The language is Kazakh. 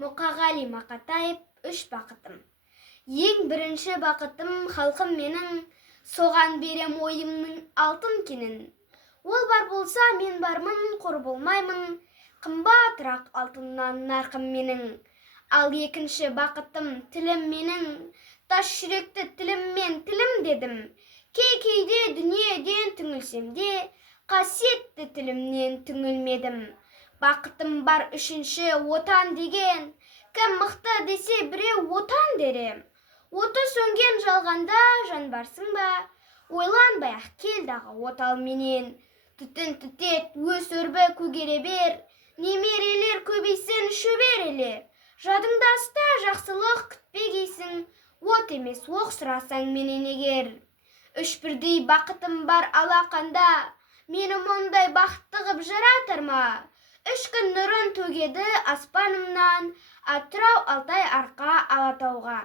Мұқағали Мақатаев үш бақытым. Ең бірінші бақытым халқым менің, соған берем ойымның алтын кенін. Ол бар болса мен бармын, қор болмаймын, қымбатырақ алтыннан нарқым менің. Ал екінші бақытым тілім менің, тас жүректі тіліммен тілім дедім. Кейде дүниеден түңілсем де, қасиетті тілімнен түңілмедім. Бақытым бар үшінші отан деген, кім мықты десе біреу отан дерем. Оты сөнген жалғанда жан барсың ба, ойланбай-ақ кел дағы отал менен. Түтін түтет өз өрбі көгере бер, немерелер көбейсін шөберелер. Жадыңда ұста жақсылық күтпегейсің, от емес оқ сұрасаң менен егер. Үш бірдей бақытым бар алақанда, мені мұндай бақытты қып жаратар ма? Үш күн нұрын төгеді аспанымнан, Атырау Алтай арқа Алатауға.